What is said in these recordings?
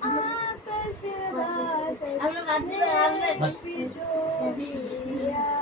아빠 싫어 아까 만들어 아까 지조리야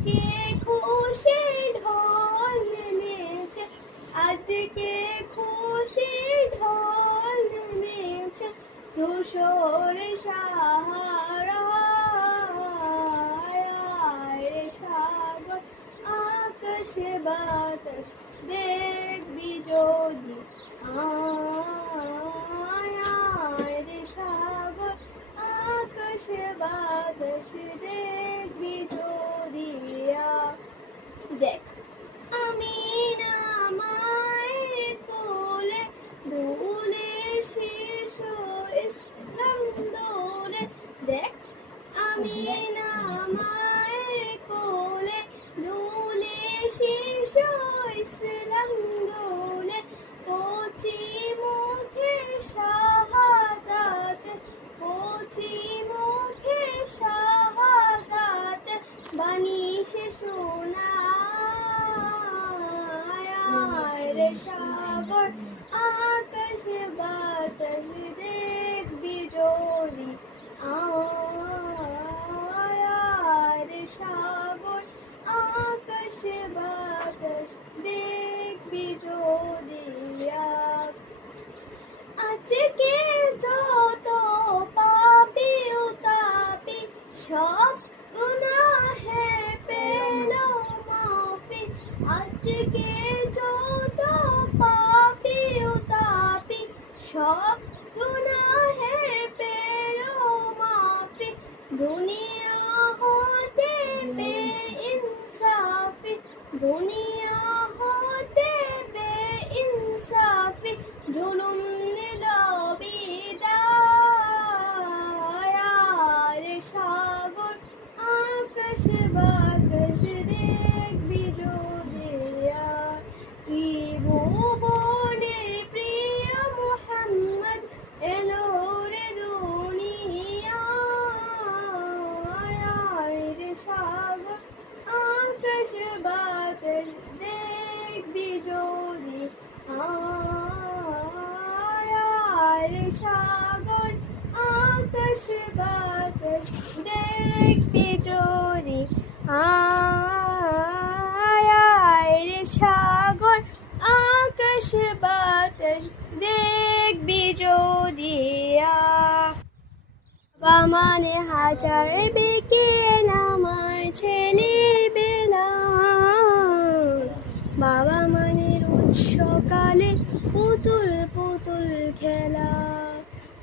আজকে খুশি ঢল নেমেছে, আজকে খুশি ঢল নেমেছে, ধূসর সাহারা সাগর, আকাশ বাতাস, দেখবি যদি আয় সাগর, আকাশ বাতাস, দেখবি দেখ। আমি মায়ের কোলে দোলে শিশু ইসলাম দোলে। দেখ আমি মায়ের কোলে শিশু ইসলাম দোলে। সাগর, আকাশ বাতাস দেখবি যদি আয় রে সাগর, আকাশ বাতাস দেখবি যদি আজকে যত পাপি উতাপি সব গুনাহের পেল মাফি। আজকে সব গুনাহের পেল মাফি দুনিয়া হতে বে ইনসাফি দুনিয়া হতে বে ইনসাফি জুলুম নিল সাগর, আকাশ, বাতাস, দেখবি যদি আয় রে সাগর, আকাশ, বাতাস, দেখবি যদি মানে হাজার বিকেল আমার ছেলে বেলা। বাবা মানে রোজ সকালে পুতুল পুতুল খেলা।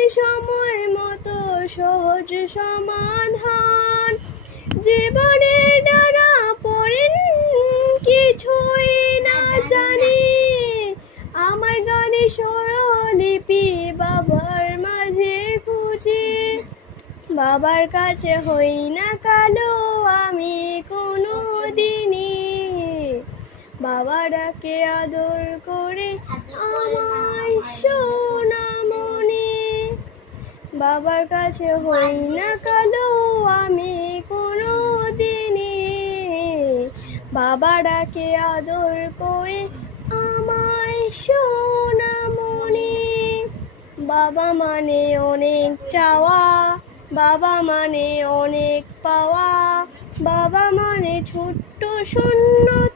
তুমি সময় মতো সহজ সমাধান। জীবনের ডানা পড়েন কিছুই না জানি আমার গানে স্বরলিপি বাবার মাঝে খুঁজি। বাবার কাছে হই না কালো আমি কোনো দিনই। বাবা ডাকে আদর করে আমার সোনামণি বাবার কাছে হই না কালো, আমি কোনো দিনই বাবা ডাকে আদর করে আমায় সোনামণি। বাবা মানে অনেক চাওয়া, বাবা মানে অনেক পাওয়া, বাবা মানে ছোট্ট শূন্য